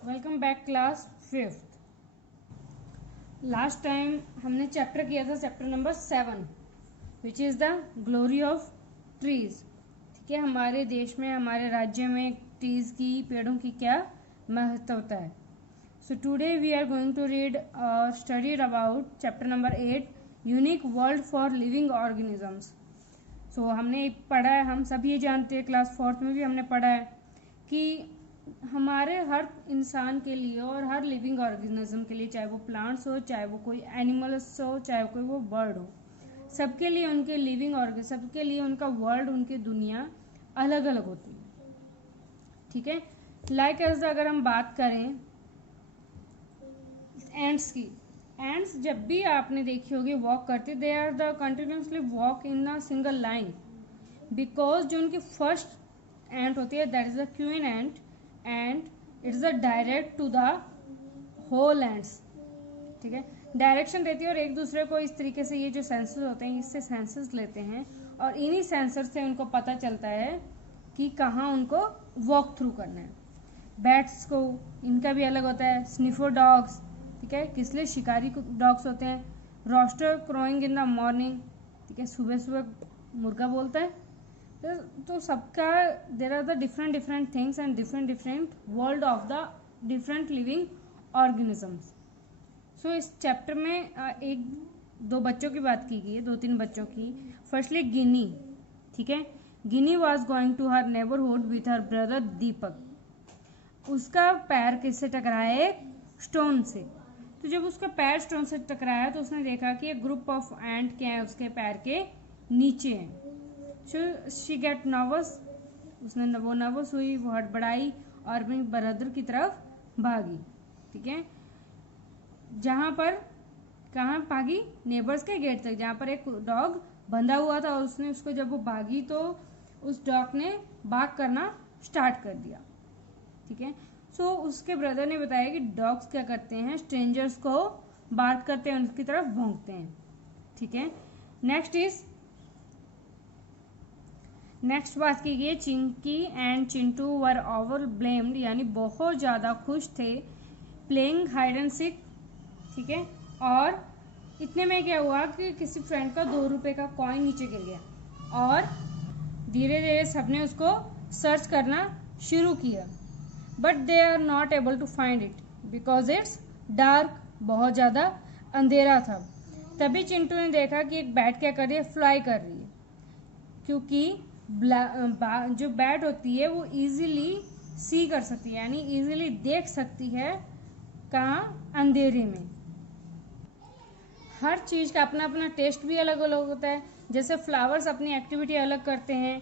Welcome back class fifth. Last time हमने chapter किया था chapter number 7 which is the glory of trees. ठीक है, हमारे देश में हमारे राज्य में ट्रीज की पेड़ों की क्या महत्वता है। So today we are going to read और studied about chapter number 8 unique world for living organisms. So हमने पढ़ा है, हम सभी जानते हैं, क्लास 4th में भी हमने पढ़ा है कि हमारे हर इंसान के लिए और हर लिविंग ऑर्गेनिज्म के लिए, चाहे वो प्लांट्स हो, चाहे वो कोई एनिमल्स हो, चाहे कोई वो बर्ड हो, सबके लिए उनके लिविंग ऑर्गन, सबके लिए उनका वर्ल्ड, उनकी दुनिया अलग अलग होती है। ठीक है, लाइक एज अगर हम बात करें एंड्स की, एंड्स जब भी आपने देखी होगी वॉक करते, they are the continuously walk in a single line, because जो उनकी फर्स्ट एंट होती है that is the queen ant and it's the direct to the whole ends. ठीक है, डायरेक्शन देती है और एक दूसरे को इस तरीके से, ये जो सेंसर्स होते हैं इससे सेंसर्स लेते हैं और इन्हीं सेंसर से उनको पता चलता है कि कहाँ उनको वॉक थ्रू करना है। बैट्स को इनका भी अलग होता है, स्निफर डॉग्स, ठीक है, किस लिए शिकारी डॉग्स होते हैं, rooster crowing in the morning, ठीक है, सुबह सुबह मुर्गा बोलता है। तो सबका there are the different different things and different different world of the different living organisms. So इस चैप्टर में एक दो बच्चों की बात की गई है, 2-3 बच्चों की। फर्स्टली गिनी, ठीक है, Gini was going to her neighbourhood with her brother Deepak. उसका पैर किससे टकराया? एक स्टोन से। तो जब उसका पैर स्टोन से टकराया तो उसने देखा कि एक ग्रुप ऑफ एंट क्या है उसके पैर के नीचे है। शी गेट नर्वस, उसने वो नर्वस हुई, वो हड़बड़ाई और अपनी ब्रदर की तरफ भागी। ठीक है, जहां पर कहाँ भागी? नेबर्स के गेट तक, जहां पर एक डॉग बंधा हुआ था। और उसने उसको, जब वो भागी तो उस डॉग ने बाग करना स्टार्ट कर दिया। ठीक है, सो उसके ब्रदर ने बताया कि डॉग्स क्या करते हैं, स्ट्रेंजर्स को बात करते हैं, उनकी तरफ भौंकते हैं। ठीक है, नेक्स्ट बात की गई, Chinki and Chintu were over blamed, यानी बहुत ज़्यादा खुश थे, प्लेइंग हाइड एंड सीक। ठीक है, और इतने में क्या हुआ कि किसी फ्रेंड का 2 रुपए का कॉइन नीचे गिर गया और धीरे धीरे सबने उसको सर्च करना शुरू किया। But they are not able to find it because it's dark, बहुत ज़्यादा अंधेरा था। तभी चिंटू ने देखा कि एक बैट क्या कर रही है, फ्लाई कर रही है, क्योंकि जो बैट होती है वो इजीली सी कर सकती है, यानी इजीली देख सकती है कहाँ? अंधेरे में। हर चीज़ का अपना अपना टेस्ट भी अलग अलग होता है। जैसे फ्लावर्स अपनी एक्टिविटी अलग करते हैं,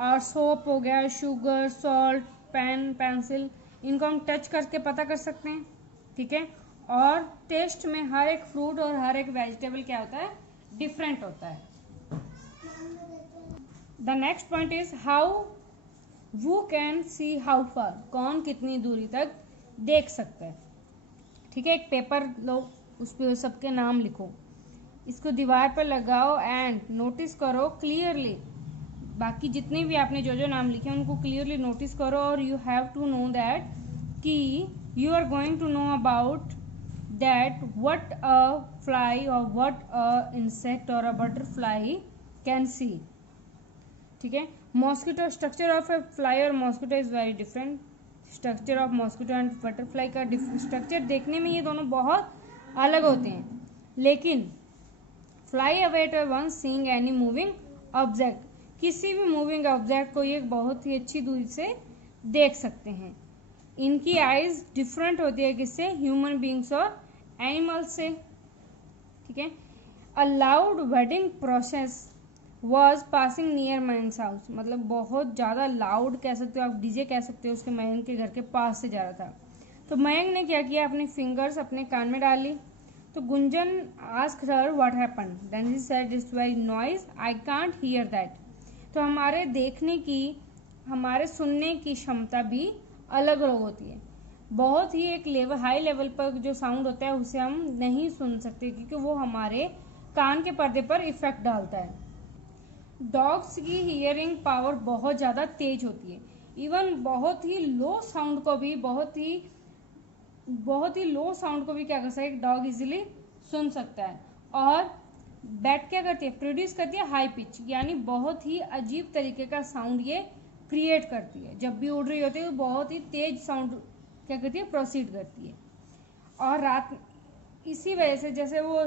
और सोप हो गया, शुगर, सॉल्ट, पेन, पेंसिल, इनको हम टच करके पता कर सकते हैं। ठीक है, और टेस्ट में हर एक फ्रूट और हर एक वेजिटेबल क्या होता है? डिफरेंट होता है। The next point is how we can see how far, कौन कितनी दूरी तक देख सकता है। ठीक है, एक पेपर लो, उस पर सबके नाम लिखो, इसको दीवार पर लगाओ एंड नोटिस करो क्लियरली। बाकी जितने भी आपने जो जो नाम लिखे उनको क्लियरली नोटिस करो, और you have to know that कि you are going to know about that what a fly और व्हाट अ इंसेक्ट और अ बटरफ्लाई कैन सी। ठीक है, mosquito, structure of a fly और mosquito is very different. Structure of mosquito and butterfly का structure देखने में ये दोनों बहुत अलग होते हैं, लेकिन fly away at once seeing any moving object, किसी भी मूविंग ऑब्जेक्ट को ये बहुत ही अच्छी दूरी से देख सकते हैं। इनकी आईज डिफरेंट होती है किससे? ह्यूमन बींग्स और एनिमल्स से। ठीक है, a loud wedding process was passing near Mayank house, मतलब बहुत ज़्यादा लाउड कह सकते हो आप, डीजे कह सकते हो, उसके मयंक के घर के पास से जा रहा था। तो मयंक ने क्या किया, अपनी फिंगर्स अपने कान में डाल ली। तो Gunjan asked her what happened, then she said it's very noise, I can't hear that. तो हमारे देखने की, हमारे सुनने की क्षमता भी अलग अलग होती है। बहुत ही एक लेवल, हाई लेवल पर जो साउंड होता है उसे हम नहीं सुन सकते, क्योंकि वो हमारे कान के पर्दे पर इफेक्ट डालता है। डॉग्स की हियरिंग पावर बहुत ज़्यादा तेज होती है, इवन बहुत ही लो साउंड को भी बहुत ही बहुत ही लो साउंड को भी क्या कर सकता है, एक डॉग इजीली सुन सकता है। और बैट क्या करती है, प्रोड्यूस करती है हाई पिच, यानी बहुत ही अजीब तरीके का साउंड ये क्रिएट करती है। जब भी उड़ रही होती है तो बहुत ही तेज साउंड क्या करती है, प्रोसीड करती है। और रात इसी वजह से जैसे वो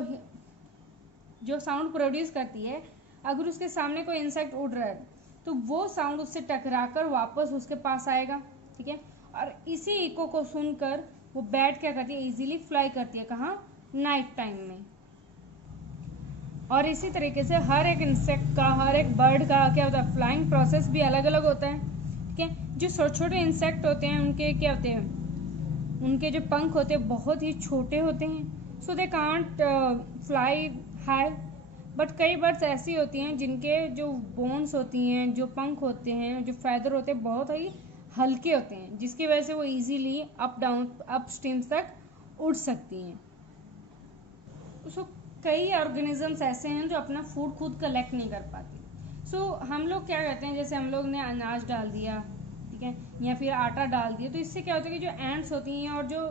जो साउंड प्रोड्यूस करती है, अगर उसके सामने कोई इंसेक्ट उड़ रहा है तो वो साउंड उससे टकराकर वापस उसके पास आएगा, ठीक है। और इसी इको को सुनकर वो बैट क्या करती है, इजीली फ्लाई करती है, कहाँ, नाइट टाइम में। और इसी तरीके से हर एक इंसेक्ट का, हर एक बर्ड का क्या होता है, फ्लाइंग प्रोसेस भी अलग अलग होता है, ठीक है। जो छोटे छोटे इंसेक्ट होते हैं उनके क्या होते हैं, उनके जो पंख होते हैं बहुत ही छोटे होते हैं, so they can't fly high. But कई बर्ड्स ऐसी होती हैं जिनके जो बोन्स होती हैं, जो पंख होते हैं, जो फैदर होते हैं बहुत ही हल्के होते हैं, जिसकी वजह से वो easily up down up streams तक उड़ सकती हैं। सो कई ऑर्गेनिजम्स ऐसे हैं जो अपना फूड खुद कलेक्ट नहीं कर पाते। सो हम लोग क्या करते हैं, जैसे हम लोग ने अनाज डाल दिया, ठीक है, या फिर आटा डाल दिया, तो इससे क्या होता है कि जो एंट्स होती हैं और जो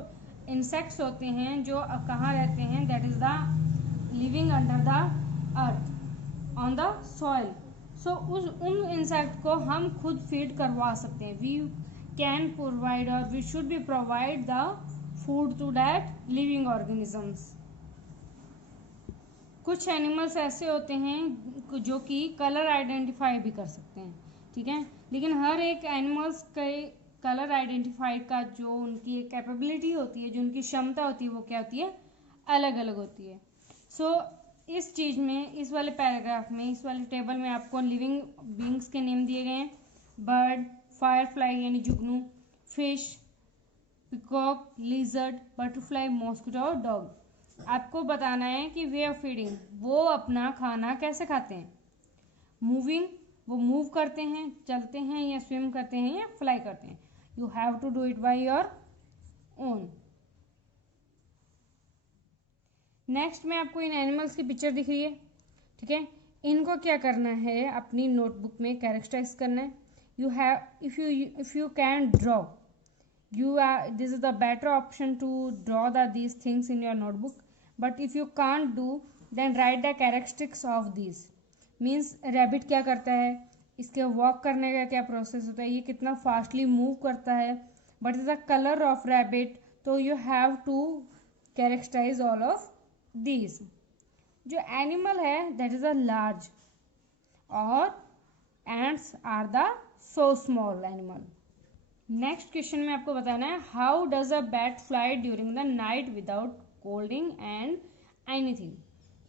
इंसेक्ट्स होते हैं जो कहाँ रहते हैं, that is the living under the earth on the soil. So उन इंसेक्ट को हम खुद फीड करवा सकते हैं। वी कैन प्रोवाइड और we should be provide the food to that living organisms. कुछ एनिमल्स ऐसे होते हैं जो कि कलर आइडेंटिफाई भी कर सकते हैं, ठीक है, लेकिन हर एक एनिमल्स के कलर आइडेंटिफाई का जो उनकी कैपेबिलिटी होती है, जो उनकी क्षमता होती है, वो क्या होती है, अलग अलग होती है। सो इस चीज़ में, इस वाले पैराग्राफ में, इस वाले टेबल में आपको लिविंग बींग्स के नेम दिए गए हैं। बर्ड, फायरफ्लाई यानी जुगनू, fish, peacock, lizard, butterfly, mosquito और डॉग। आपको बताना है कि वे ऑफ फीडिंग, वो अपना खाना कैसे खाते हैं। मूविंग, वो मूव करते हैं, चलते हैं, या स्विम करते हैं, या फ्लाई करते हैं। You have to do it by your own. Next में आपको इन एनिमल्स की पिक्चर दिख रही है, ठीक है। इनको क्या करना है, अपनी नोटबुक में कैरेक्टराइज करना है। You have if you can draw, this is the better option to draw these things in your notebook. But if you can't do, then write the characteristics of these. Means rabbit क्या करता है, इसके walk करने का क्या process होता है, ये कितना फास्टली मूव करता है, what is the color of rabbit, तो you have to characterize all of these. जो एनिमल है that is a large, और ants are the so small animal. Next question में आपको बताना है, how does a bat fly during the night without कोल्डिंग and anything.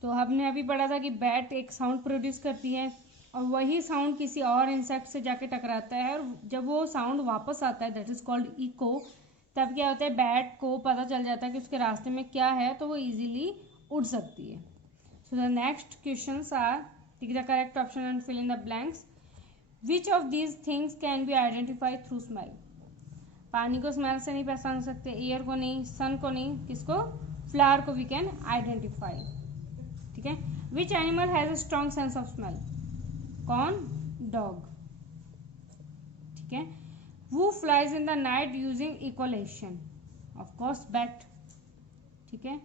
तो हमने अभी पढ़ा था कि बैट एक साउंड प्रोड्यूस करती है और वही साउंड किसी और इंसेक्ट से जाके टकराता है, और जब वो साउंड वापस आता है, दैट इज कॉल्ड इको, तब क्या होता है, बैट को पता चल जाता है कि उसके रास्ते में क्या है, तो वो इजीली उड़ सकती है। So the next questions are, tick the correct option and fill in the blanks. Which of these things can be identify through smell. पानी को स्मेल से नहीं पहचान सकते, एयर को नहीं, सन को नहीं, किसको, फ्लावर को वी कैन आइडेंटिफाई, ठीक है। Which animal has a strong sense of smell, कौन, डॉग, ठीक है। Who flies in the night using echolocation, of course bat, ठीक है।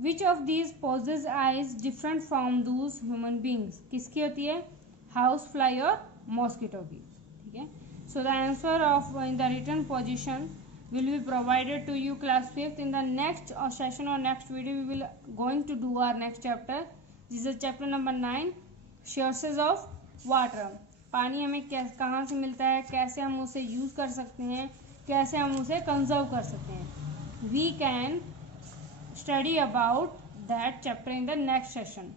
Which of these possess eyes different from those human beings, किसकी होती है, हाउस फ्लाई और mosquito की, ठीक है। So the answer of in the written position will be provided to you class 5th. In the next session or next video we will going to do our next chapter. This is chapter number 9, sources of water. पानी हमें कहाँ से मिलता है, कैसे हम उसे use कर सकते हैं, कैसे हम उसे कंजर्व कर सकते हैं। We can study about that chapter in the next session.